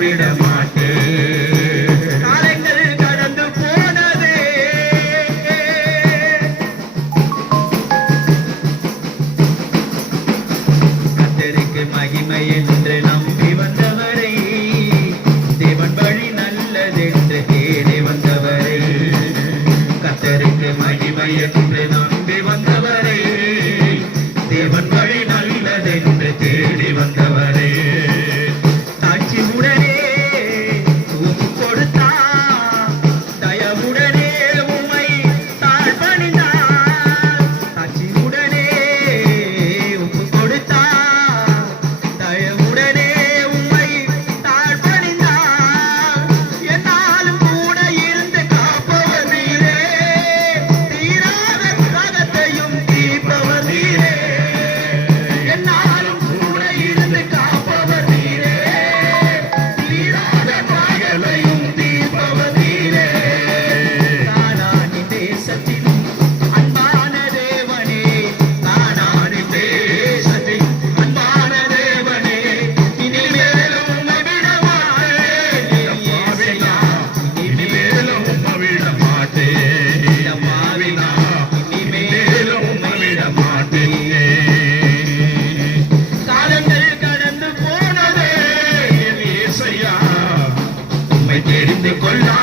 விட மாட்டேன். காலங்கள் கடந்து போனதே கர்த்தருக்கு மகிமை என்று நம்பி வந்தவரை தேவன் வழி நல்லதென்று தேடி வந்தவரை கர்த்தருக்கு மகிமை என்று நம்பி வந்தவரை தேவன் வழி நல்லதென்று தேடி வந்தவரே சாட்சி உடனே உப்பு கொடுத்தா தயவுடனே உம்மை தாழ்பணிந்தார். சாட்சி உடனே உப்பு கொடுத்தா தயவுடனே உம்மை தாழ்பணிந்தார். என்னாலும் கூட இருந்து காப்பவர் நீரே, தீராத தாகத்தையும் தீர்ப்பவர் நீரே. என்னாலும் கூட இருந்து காப்பவர் நீரே, தீராத தாகத்தையும் தீர்ப்பவர் நீரே. கானானின் தேசத்தின் அன்பான தேவனே, கானானின் தேசத்தின் அன்பான தேவனே, இனிமேலும் உம்மை விட மாட்டேன். இயேசுவா, இனிமேலும் உம்மை விட மாட்டேன். அம்மாவினா, இனிமேலும் உம்மை விட மாட்டேன். காலங்கள் கடந்து போனதே என் இயேசையா, உம்மை தெரிந்து கொள்ளா